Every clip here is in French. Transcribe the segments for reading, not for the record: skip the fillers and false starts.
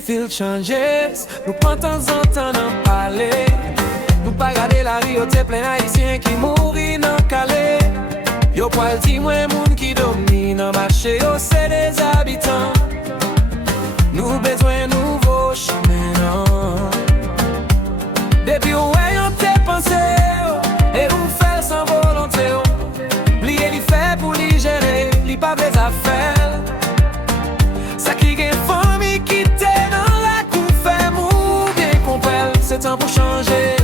fil changes. Nous prend temps en temps d'en parler. Nous pas garder la rue, t'es plein haïtien qui mourit dans Calais. Yo poil di moins moun qui domine en marché, yo c'est des habitants. Nous besoin nouveau chemin non. Depuis ouais on t'est pensé et on fait sans volonté. Lié li fait pour li gérer, li pas des affaires. Ça qui gagne famille qui t'est dans la cour fait mou bien qu'on pèle. C'est temps pour changer.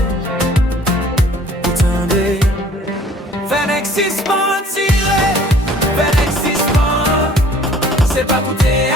Attendez, Fenech suspend tiré, Fenech suspend. C'est pas pour t'es